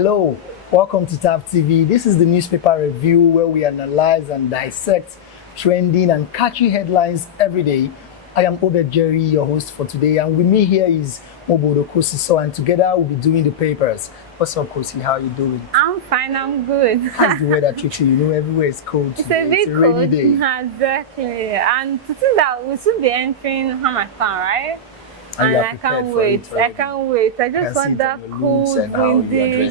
Hello, welcome to TAP TV. This is the newspaper review where we analyze and dissect trending and catchy headlines every day. I am Obed Jerry, your host for today, and with me here is Mobodo Kosi, and together we'll be doing the papers. What's up, Kosi? How are you doing? I'm fine, I'm good. How's the weather treating you? You know, everywhere is cold today. It's a rainy bit day. cold. Exactly. And to think that we should be entering Hamatan, right? And I can't wait. I can't wait. I just want that cool, windy.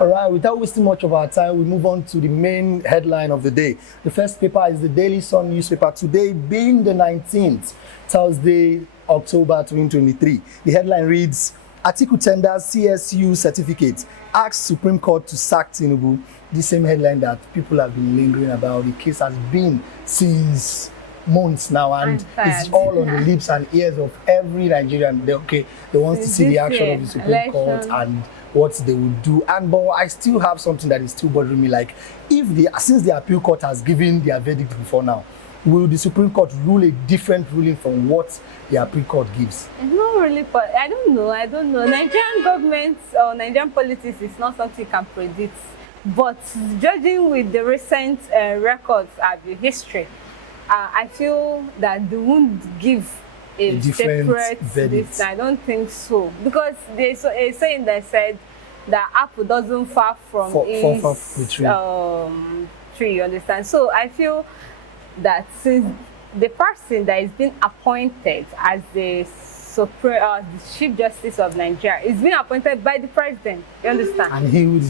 All right, without wasting much of our time, we move on to the main headline of the day. The first paper is the Daily Sun newspaper. Today being the 19th, Thursday, October 2023. The headline reads, Atiku tenders CSU certificate, asks Supreme Court to sack Tinubu. The same headline that people have been lingering about. The case has been since months now, and it's all on the lips and ears of every Nigerian. They want to see the action of the Supreme Court and what they will do. And but I still have something that is still bothering me. Like, since the appeal court has given their verdict before now, will the Supreme Court rule a different ruling from what the appeal court gives? It's not really, but I don't know. Nigerian government or Nigerian politics is not something you can predict. But judging with the recent records of the history, I feel that they won't give a separate verdict. I don't think so, because there's a saying that said that apple doesn't fall from its tree. You understand? So I feel that since the person that is being appointed as the the Chief Justice of Nigeria is being appointed by the president, you understand? And he who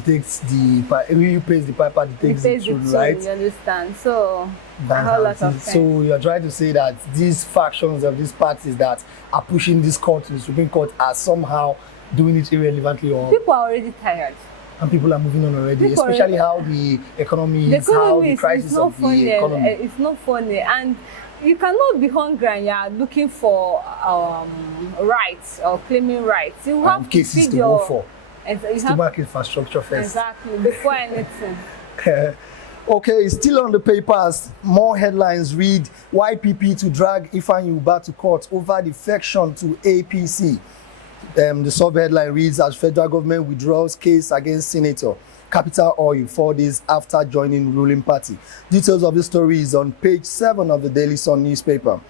pays the piper takes the tune, right? You understand? So So you're trying to say that these factions of these parties that are pushing this court to the Supreme Court are somehow doing it irrelevantly, or people are already tired. And people are moving on already, especially how the economy is, how the crisis of the economy. It's not funny, and you cannot be hungry and you are looking for rights or claiming rights. You have cases to go for. Stomach infrastructure first. Exactly, before anything. Okay, still on the papers, more headlines read, YPP to drag Ifeanyi Ubah to court over defection to APC. The sub-headline reads, as federal government withdraws case against Senator Capital Oil 4 days after joining ruling party. Details of the story is on page 7 of the Daily Sun newspaper.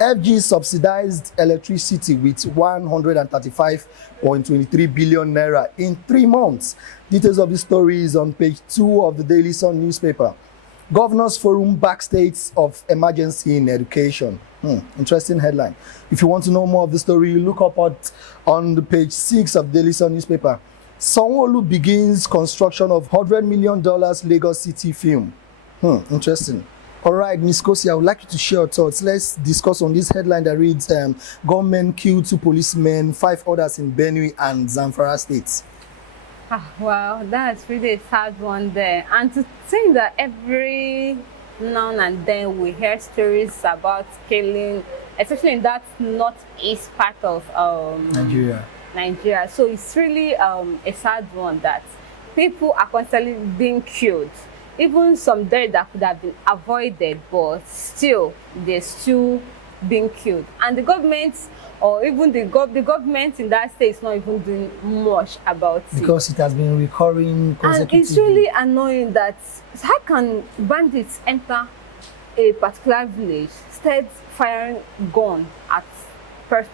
FG subsidized electricity with 135.23 billion naira in 3 months. Details of the story is on page 2 of the Daily Sun newspaper. Governors Forum back states of emergency in education. Interesting headline. If you want to know more of the story, you look up on the page 6 of the Daily Sun newspaper. Sanwo-Olu begins construction of $100 million Lagos City film. Interesting. All right, Ms. Kosi, I would like you to share your thoughts. Let's discuss on this headline that reads, Gunmen kill 2 policemen, 5 others in Benue and Zamfara states. Wow, that's really a sad one there. And to think that every now and then we hear stories about killing, especially in that northeast part of Nigeria. So it's really a sad one that people are constantly being killed. Even some deaths that could have been avoided, but still, they're still being killed. And the government, or even the government in that state is not even doing much about it. Because it has been recurring consecutively. And it's really annoying that how can bandits enter a particular village, start firing gun at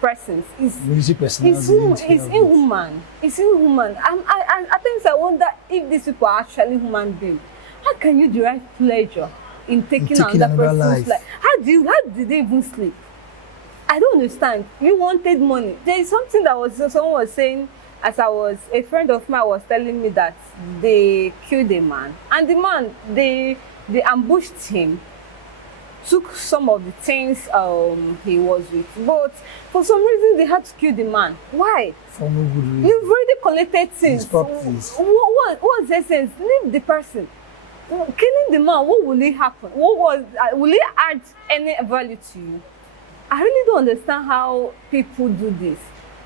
persons? It's inhuman. It's inhuman. And at times I wonder if these people are actually human beings. How can you derive pleasure in taking another person's life? How did they even sleep? I don't understand. You wanted money. There is something that someone was saying, as a friend of mine was telling me that they killed a man, and the man, they ambushed him, took some of the things he was with, but for some reason they had to kill the man. Why? For no good reason. You've already collected things. What's the essence? Leave the person. Killing the man, what will it happen? Will it add any value to you? I really don't understand how people do this.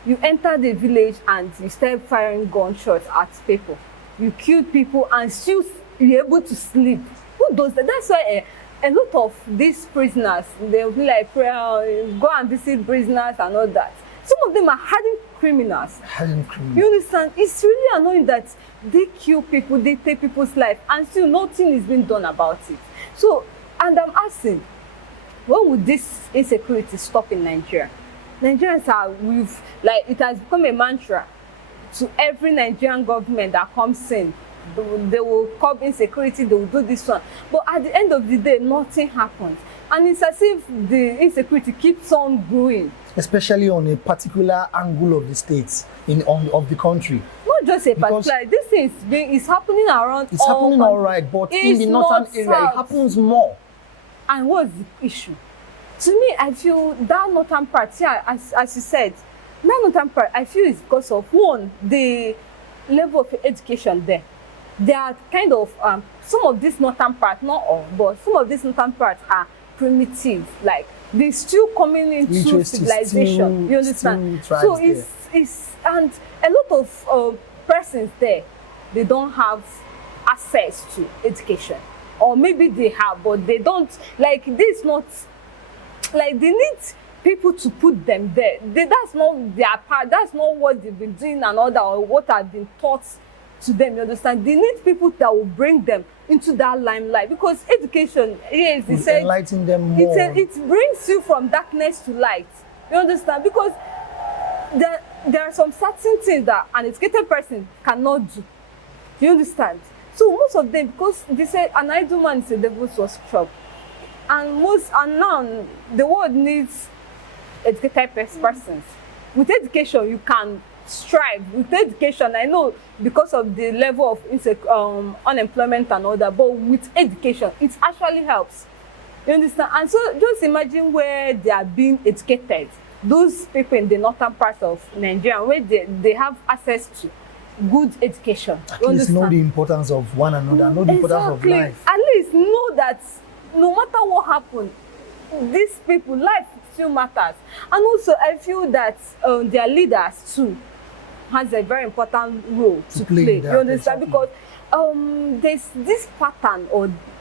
You enter the village and you start firing gunshots at people. You kill people and still you're able to sleep. Who does that? That's why a lot of these prisoners, they'll be like, go and visit prisoners and all that. Some of them are having criminals. Hardened criminals. You understand? It's really annoying that they kill people, they take people's life, and still nothing is being done about it. So, and I'm asking, when would this insecurity stop in Nigeria? Nigerians are, it has become a mantra to every Nigerian government that comes in. They will curb insecurity, they will do this one. But at the end of the day, nothing happens. And it's as if the insecurity keeps on growing. Especially on a particular angle of the states, of the country. Not just a particular, this thing is happening around. It's happening all right, but in the northern area, it happens more. And what's the issue? To me, I feel that northern part, yeah, as you said, that northern part, I feel it's because of, one, the level of education there. They are kind of, some of this northern part, not all, but some of this northern parts are primitive, like they're still coming into civilization. You understand? So it's and a lot of persons there, they don't have access to education, or maybe they have, but they don't. Like this, not like they need people to put them there. That's not their part. That's not what they've been doing and all that, or what have been taught to them. You understand? They need people that will bring them into that limelight, because education, yes, they say, enlighten them more. It brings you from darkness to light. You understand? Because there are some certain things that an educated person cannot do. You understand? So most of them, because they say an idle man is a devil's workshop, and now the world needs educated persons. With education, you can strive. With education, I know because of the level of unemployment and all that, but with education, it actually helps. You understand? And so just imagine where they are being educated. Those people in the northern part of Nigeria, where they have access to good education. At least know the importance of one another, know the importance of life. At least know that no matter what happens, these people, life still matters. And also, I feel that their leaders too has a very important role to play. You understand? Exactly. Because there's this pattern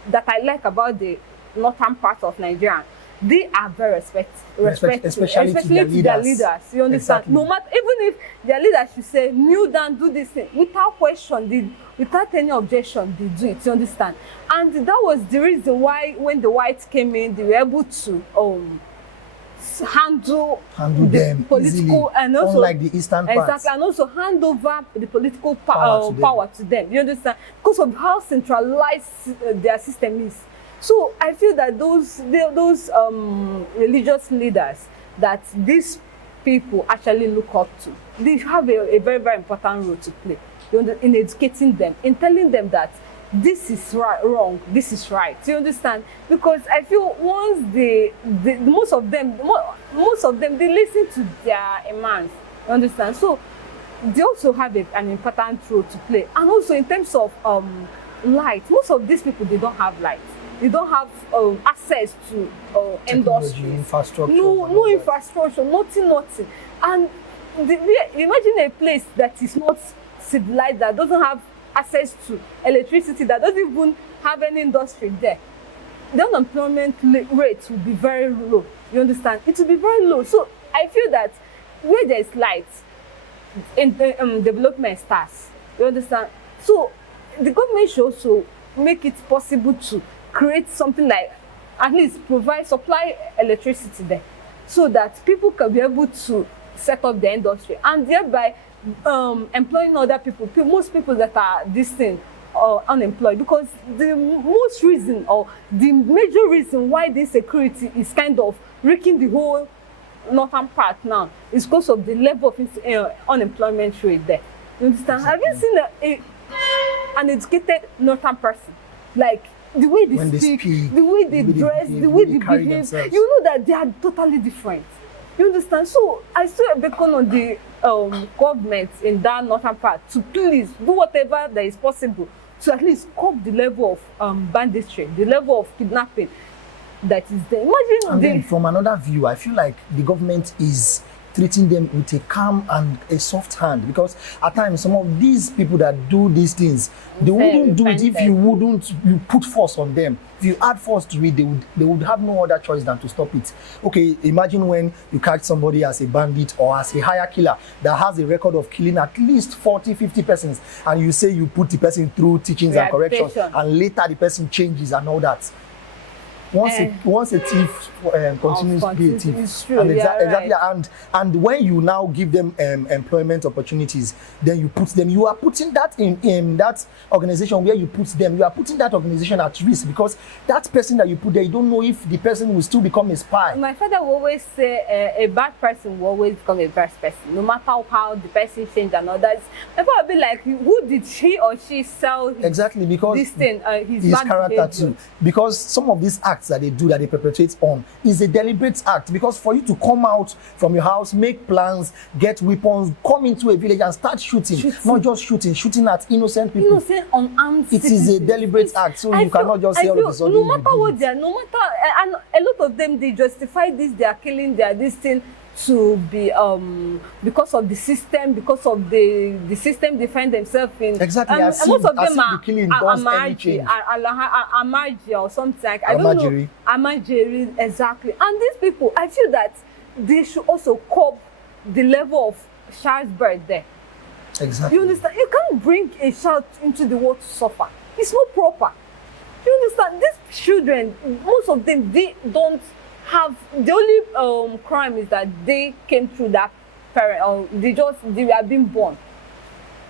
that I like about the northern part of Nigeria. They are very respectful, especially to their leaders. You understand? Exactly. No matter, even if their leaders should say, kneel down, do this thing, without question, without any objection, they do it. You understand? And that was the reason why, when the whites came in, they were able to handle them political easily, and also, unlike the eastern parts. Exactly, and also hand over the political power to them. You understand? Because of how centralized their system is. So I feel that those religious leaders that these people actually look up to, they have a very, very important role to play in educating them, in telling them that this is wrong, this is right. You understand? Because I feel once most of them they listen to their imams. You understand? So they also have an important role to play. And also in terms of light, most of these people, they don't have light. They don't have access to industry, infrastructure. No infrastructure, nothing. And imagine a place that is not civilized, that doesn't have access to electricity, that doesn't even have any industry there. The unemployment rate will be very low. You understand? It will be very low. So I feel that where there is light, in development starts. You understand? So the government should also make it possible to create something like, at least supply electricity there, so that people can be able to set up the industry, and thereby employing other people, most people that are unemployed. Because the most reason, or the major reason why this security is kind of wrecking the whole northern part now is because of the level of unemployment rate there. You understand? Exactly. Have you seen an educated northern person? Like, the way they speak, the way they dress, the way they behave, you know that they are totally different. You understand? So I still beckon on the government in that northern part to please do whatever that is possible to at least curb the level of banditry, the level of kidnapping that is there. Imagine. And then from another view, I feel like the government is treating them with a calm and a soft hand, because at times some of these people that do these things, they wouldn't do it if you put force on them. If you add force to it, they would have no other choice than to stop it. Okay, imagine when you catch somebody as a bandit or as a hire killer that has a record of killing at least 40-50 persons, and you say you put the person through teachings and corrections, and later the person changes and all that. Once a thief continues to be a thief, and exactly, and when you now give them employment opportunities, then you are putting that in that organization where you put them, you are putting that organization at risk, because that person that you put there, you don't know if the person will still become a spy. My father will always say a bad person will always become a bad person, no matter how the person changed and others. My father will be like, who did he or she sell exactly, because this thing, his character behavior too, because some of these acts that they do, that they perpetrate on, is a deliberate act. Because for you to come out from your house, make plans, get weapons, come into a village and start shooting. Not just shooting at innocent people, innocent unarmed citizens. Is a deliberate act, so you cannot just say all of a sudden. No matter what they are, no matter, and a lot of them, they justify this, they are killing, they are this thing to be because of the system, because of the system they find themselves in. Exactly. And most of them are Amaji or something like, I don't know. Amajiri, exactly. And these people, I feel that they should also curb the level of childbirth there. Exactly. You understand? You can't bring a child into the world to suffer. It's not proper. You understand? These children, most of them, they don't have, the only crime is that they came through that parent, or they were being born.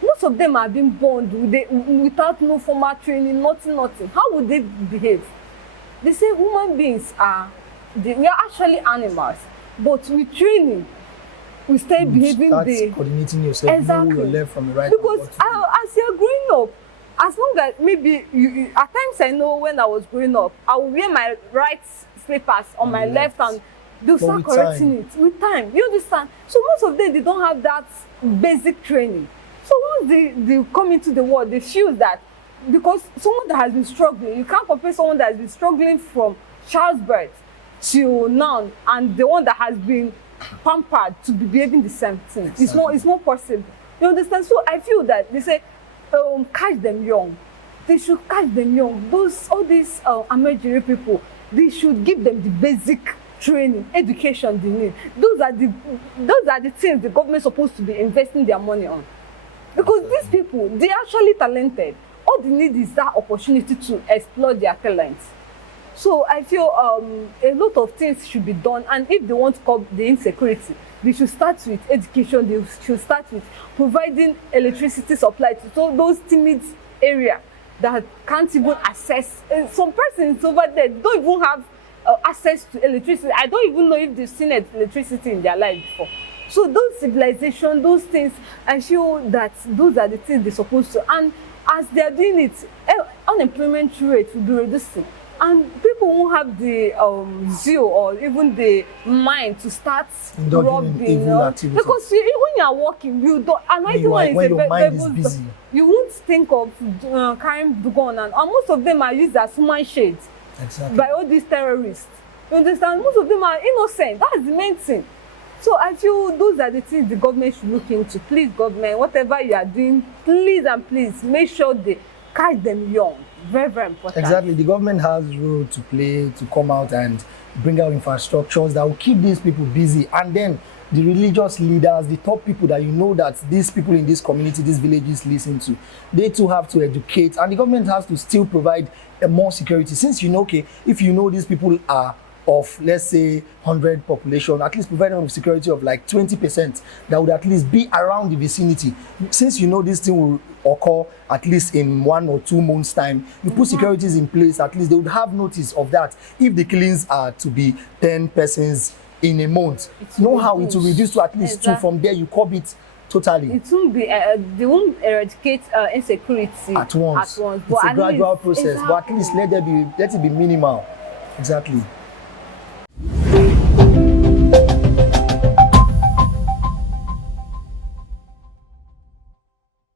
Most of them are being born without no formal training, nothing. How would they behave? They say human beings we are actually animals, but with training, we start behaving coordinating yourself, exactly. Know your left from the right. Because as you're growing up, as long as maybe at times I know when I was growing up, I would wear my right slippers on my left, and they'll start correcting it with time. You understand? So most of them, they don't have that basic training. So once they come into the world, they feel that because someone that has been struggling, you can't compare someone that has been struggling from childbirth till now and the one that has been pampered to be behaving the same thing. Exactly. It's not possible. You understand? So I feel that they say catch them young. They should catch them young. All these Amajiri people, they should give them the basic training, education they need. Those are the things the government is supposed to be investing their money on. Because these people, they're actually talented. All they need is that opportunity to explore their talents. So I feel a lot of things should be done, and if they want to curb the insecurity, they should start with education. They should start with providing electricity supply to those timid areas that can't even access. Some persons over there don't even have access to electricity. I don't even know if they've seen electricity in their life before. So those civilizations, those things, I feel that those are the things they're supposed to. And as they're doing it, unemployment rate will be reducing. And people won't have the zeal or even the mind to start robbing, because when you are working, you don't. Another one is your mind is busy. You won't think of carrying the gun, and most of them are used as human shades by all these terrorists. You understand? Most of them are innocent. That's the main thing. So I feel those are the things the government should look into. Please, government, whatever you are doing, please and please make sure they catch them young. Very, very important. Exactly. The government has a role to play to come out and bring out infrastructures that will keep these people busy. And then the religious leaders, the top people that you know that these people in this community, these villages listen to, they too have to educate. And the government has to still provide more security. Since you know, okay, if you know these people are of, let's say, 100 population, at least provide them with security of like 20% that would at least be around the vicinity. Since you know this thing will occur at least in 1 or 2 months' time, you put securities in place, at least they would have notice of that. If the killings are to be 10 persons in a month, know how it will reduce to at least 2. From there, you curb it totally. It won't be, they won't eradicate insecurity at once. But it's a gradual process, but at least let it be minimal. Exactly.